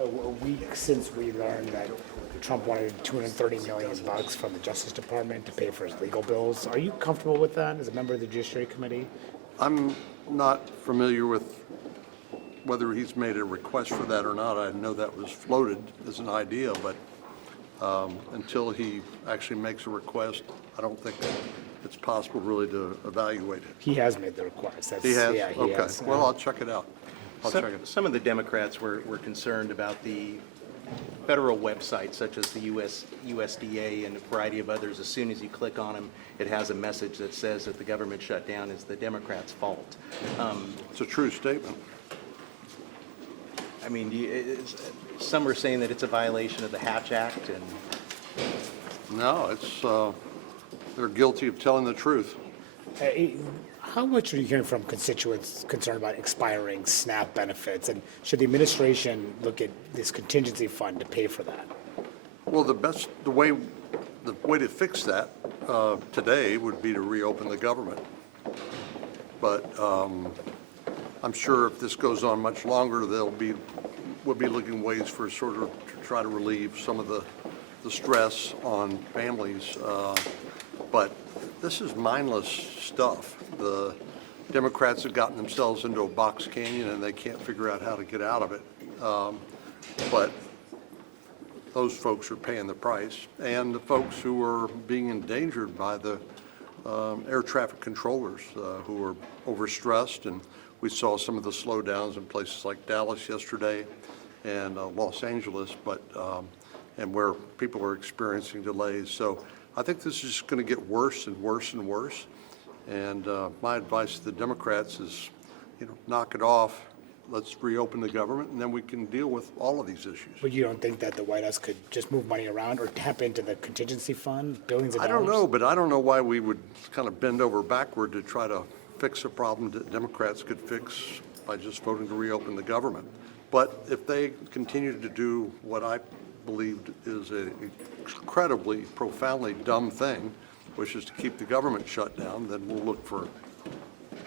a week since we learned that Trump wanted $230 million from the Justice Department to pay for his legal bills. Are you comfortable with that as a member of the Judiciary Committee? I'm not familiar with whether he's made a request for that or not. I know that was floated as an idea, but until he actually makes a request, I don't think it's possible really to evaluate it. He has made the request. He has? Yeah, he Okay. has. Well, I'll check it out. Some of the Democrats were concerned about the federal websites, such as the USDA and a variety of others. As soon as you click on them, it has a message that says that the government shutdown is the Democrats' fault. It's a true statement. I mean, some are saying that it's a violation of the Hatch Act, and No, it's they're guilty of telling the truth. How much are you hearing from constituents concerned about expiring SNAP benefits? And should the administration look at this contingency fund to pay for that? Well, the way to fix that today would be to reopen the government. But I'm sure if this goes on much longer, we'll be looking ways for sort of to try to relieve some of the stress on families. But this is mindless stuff. The Democrats have gotten themselves into a box canyon and they can't figure out how to get out of it. But those folks are paying the price, and the folks who are being endangered by the air traffic controllers who are overstressed. And we saw some of the slowdowns in places like Dallas yesterday and Los Angeles, and where people are experiencing delays. So I think this is just going to get worse and worse and worse. And my advice to the Democrats is, knock it off. Let's reopen the government, and then we can deal with all of these issues. But you don't think that the White House could just move money around or tap into the contingency fund, billions of dollars? I don't know, but I don't know why we would kind of bend over backward to try to fix a problem that Democrats could fix by just voting to reopen the government. But if they continue to do what I believed is an incredibly, profoundly dumb thing, which is to keep the government shut down, then we'll look for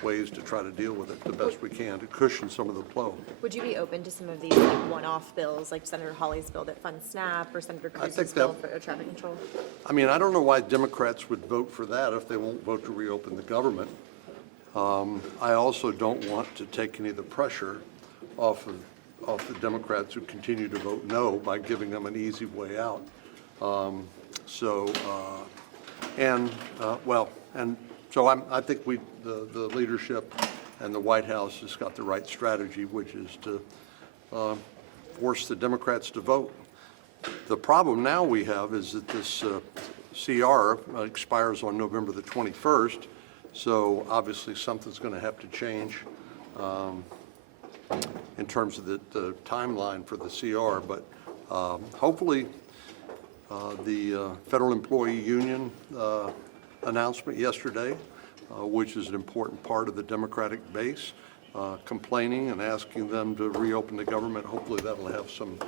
ways to try to deal with it the best we can to cushion some of the blow. Would you be open to some of these like one-off bills, like Senator Hawley's bill that funds SNAP or Senator Cruz's bill for air traffic control? I mean, I don't know why Democrats would vote for that if they won't vote to reopen the government. I also don't want to take any of the pressure off the Democrats who continue to vote no by giving them an easy way out. So I think the leadership and the White House has got the right strategy, which is to force the Democrats to vote. The problem now we have is that this CR expires on November the 21st, so obviously something's going to have to change in terms of the timeline for the CR. But hopefully the Federal Employee Union announcement yesterday, which is an important part of the Democratic base, complaining and asking them to reopen the government. Hopefully that'll have some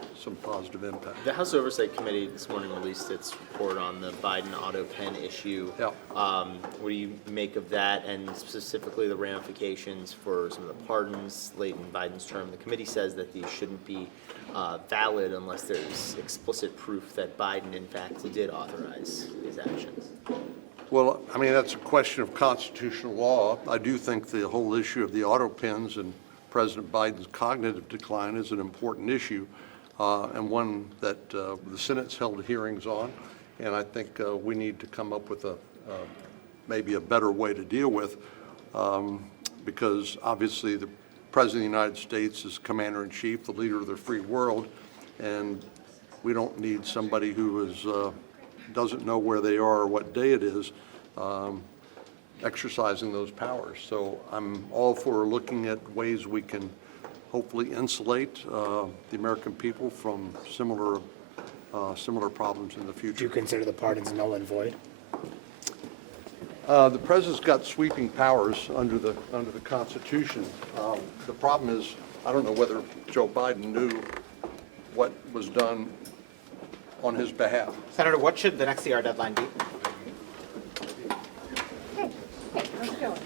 positive impact. The House Oversight Committee this morning released its report on the Biden auto pen issue. Yeah. What do you make of that, and specifically the ramifications for some of the pardons late in Biden's term? The committee says that these shouldn't be valid unless there's explicit proof that Biden, in fact, did authorize these actions. Well, I mean, that's a question of constitutional law. I do think the whole issue of the auto pens and President Biden's cognitive decline is an important issue, and one that the Senate's held hearings on, and I think we need to come up with maybe a better way to deal with, because obviously the President of the United States is Commander-in-Chief, the leader of the free world, and we don't need somebody who is doesn't know where they are or what day it is, exercising those powers. So I'm all for looking at ways we can hopefully insulate the American people from similar problems in the future. Do you consider the pardons null and void? The president's got sweeping powers under the Constitution. The problem is, I don't know whether Joe Biden knew what was done on his behalf. Senator, what should the next CR deadline be? Hey, how's it going?